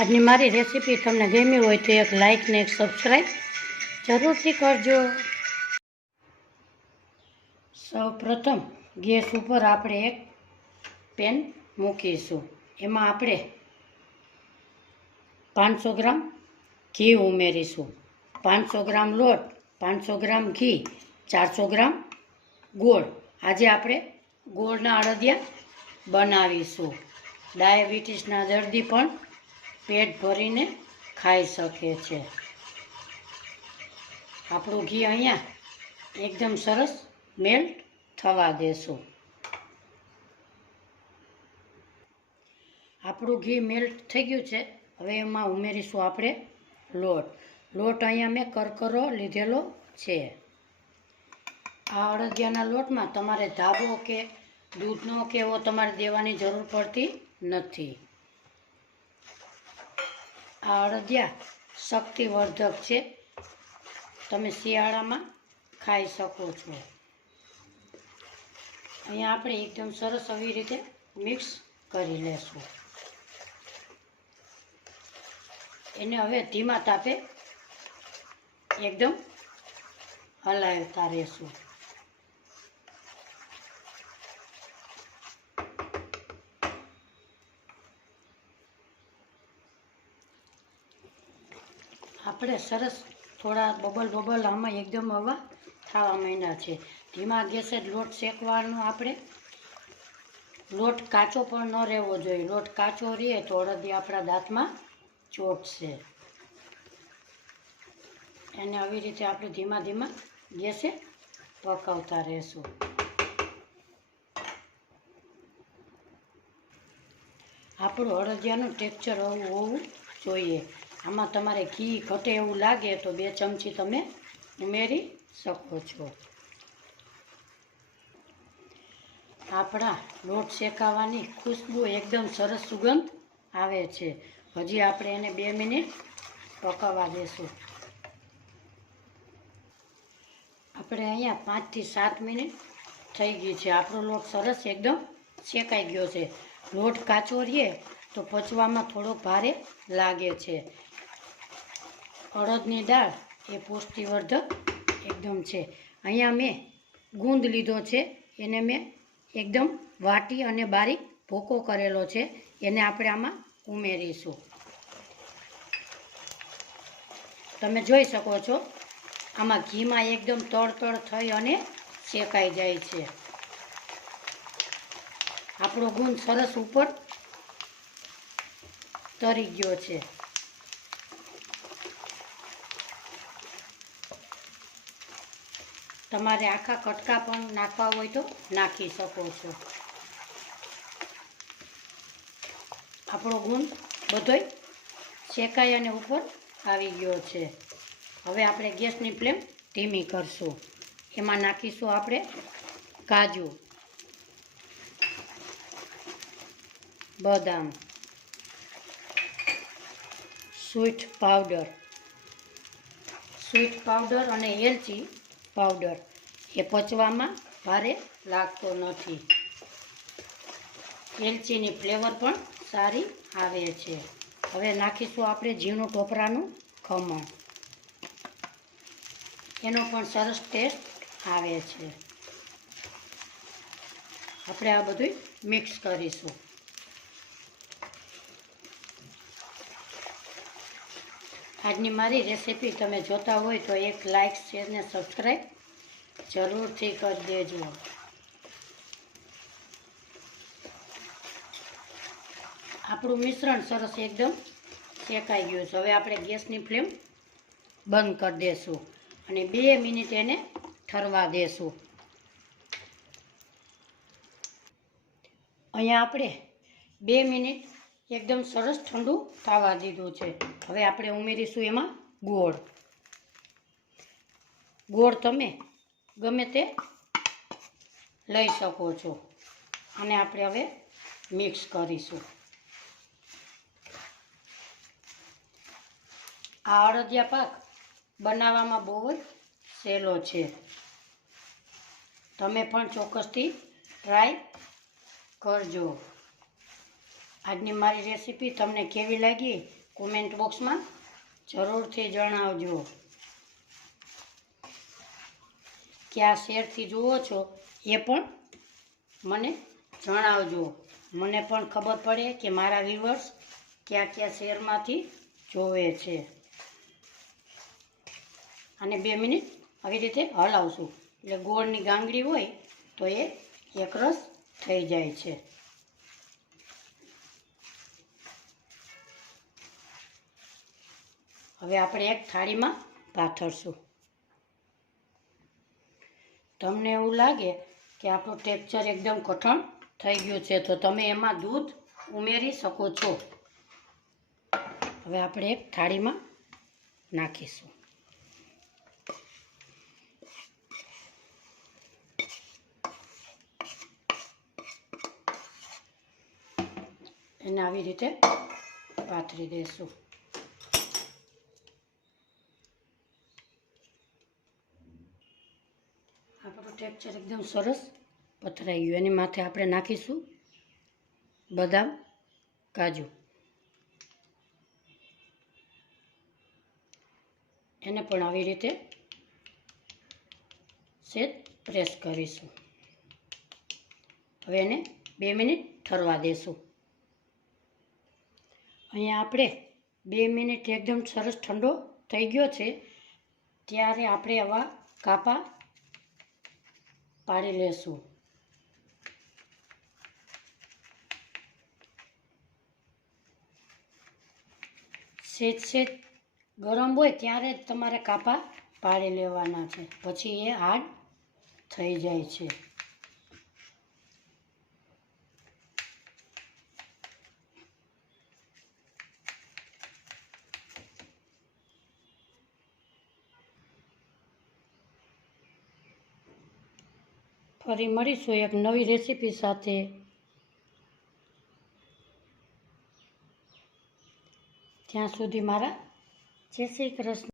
આજની મારી રેસીપી તમને ગમી હોય તો એક લાઇક ને એક સબસ્ક્રાઈબ જરૂરથી કરજો. સૌ પ્રથમ ગેસ ઉપર આપણે એક પેન મૂકીશું. એમાં આપણે પાંચસો ગ્રામ ઘી ઉમેરીશું. પાંચસો ગ્રામ લોટ, પાંચસો ગ્રામ ઘી, ચારસો ગ્રામ ગોળ. આજે આપણે ગોળના અડદિયા બનાવીશું. ડાયાબિટીસના દર્દી પણ પેટ ભરીને ખાઈ શકે છે. આપણું ઘી અહીંયા એકદમ સરસ મેલ્ટ થવા દેશું. આપણું ઘી મેલ્ટ થઈ ગયું છે. હવે એમાં ઉમેરીશું આપણે લોટ. લોટ અહીંયા મેં કરકરો લીધેલો છે. આ અડદિયાના લોટમાં તમારે ધાબો કે દૂધનો કે એવો તમારે દેવાની જરૂર પડતી નથી. આ અડદિયા શક્તિવર્ધક છે. તમે શિયાળામાં ખાઈ શકો છો. અહીંયા આપણે એકદમ સરસ આવી રીતે મિક્સ કરી લેશું. એને હવે ધીમા તાપે એકદમ હલાવતા રહેશું. આપણે સરસ થોડા બબલ બબલ આમાં એકદમ હવા થવા માંડ્યા છે. ધીમા ગેસે લોટ શેકવાનો આપણે. લોટ કાચો પણ ન રહેવો જોઈએ. લોટ કાચો રહે તો અડધી આપણા દાંતમાં ચોટશે. એને આવી રીતે આપણે ધીમા ધીમા ગેસે પકાવતા રહેશું. આપણું અડદિયાનું ટેક્ચર હોવું હોવું જોઈએ. આમાં તમારે ઘી ઘટે એવું લાગે તો બે ચમચી તમે ઉમેરી શકો છો. આપણા લોટ શેકાવાની ખુશ્બુ એકદમ સરસ સુગંધ આવે છે. હજી આપણે એને બે મિનિટ પકાવવા દેશું. આપણે અહીંયા પાંચથી સાત મિનિટ થઈ ગઈ છે. આપણો લોટ સરસ એકદમ શેકાઈ ગયો છે. લોટ કાચો રહીએ તો પચવામાં થોડો ભારે લાગે છે. અડદની દાળ એ પૌષ્ટિવર્ધક એકદમ છે. અહીંયા મેં ગુંદ લીધો છે. એને મેં એકદમ વાટી અને બારીક ભોકો કરેલો છે. એને આપણે આમાં ઉમેરીશું. તમે જોઈ શકો છો, આમાં ઘીમાં એકદમ તળતળ થઈ અને શેકાઈ જાય છે. આપણો ગુંદ સરસ ઉપર તરી ગયો છે. તમારે આખા કટકા પણ નાખવા હોય તો નાખી શકો છો. આપણો ગુણ બધોય શેકાઈ અને ઉપર આવી ગયો છે. હવે આપણે ગેસની ફ્લેમ ધીમી કરશું. એમાં નાખીશું આપણે કાજુ, બદામ સ્વીટ પાવડર સ્વીટ પાવડર અને એલચી પાવડર. એ પચવામાં ભારે લાગતો નથી. એલચીની ફ્લેવર પણ સારી આવે છે. હવે નાખીશું આપણે ઝીણું ટોપરાનું ખમણ. એનો પણ સરસ ટેસ્ટ આવે છે. આપણે આ બધું મિક્સ કરીશું. આજની મારી રેસીપી તમે જોતા હોય તો એક લાઇક શેર ને સબસ્ક્રાઈબ જરૂરથી કરી દેજો. આપણું મિશ્રણ સરસ એકદમ શેકાઈ ગયું છે. હવે આપણે ગેસની ફ્લેમ બંધ કરી દેશું અને બે મિનિટ એને ઠરવા દેશું. અહીંયા આપણે બે મિનિટ એકદમ સરસ ઠંડુ થવા દીધું છે. હવે આપણે ઉમેરીશું એમાં ગોળ. ગોળ તમે ગમે તે લઈ શકો છો. અને આપણે હવે મિક્સ કરીશું. આ અડદિયા પાક બનાવવામાં બહુ જ સહેલો છે. તમે પણ ચોક્કસથી ટ્રાય કરજો. આજની મારી રેસીપી તમને કેવી લાગી? કોમેન્ટ બોક્સમાં જરૂરથી જણાવજો. કયા શેરથી જુઓ છો એ પણ મને જણાવજો. મને પણ ખબર પડે કે મારા વ્યુઅર્સ કયા કયા શેરમાંથી જોવે છે. અને બે મિનિટ આવી રીતે હલાવશું. એટલે ગોળની ગાંગડી હોય તો એ એકરસ થઈ જાય છે. હવે આપણે એક થાળીમાં પાથરશું તમને એવું લાગે કે આપણું ટેક્ચર એકદમ કઠણ થઈ ગયું છે, તો તમે એમાં દૂધ ઉમેરી શકો છો. હવે આપણે એક થાળીમાં નાખીશું. એને આવી રીતે પાથરી દઈશું. આપણું ટેક્ચર એકદમ સરસ પથરાઈ ગયું એની માથે આપણે નાખીશું બદામ, કાજુ. એને પણ આવી રીતે સેજ પ્રેસ કરીશું. હવે એને બે મિનિટ ઠરવા દેશું. અહીંયા આપણે બે મિનિટ એકદમ સરસ ઠંડો થઈ ગયો છે. ત્યારે આપણે આવા કાપા પાડી લેશું. સેજ સેજ ગરમ હોય ત્યારે જ તમારે કાપા પાડી લેવાના છે. પછી એ હાર્ડ થઈ જાય છે. ફરી મળીશું એક નવી રેસીપી સાથે. ત્યાં સુધી મારા જય શ્રી કૃષ્ણ.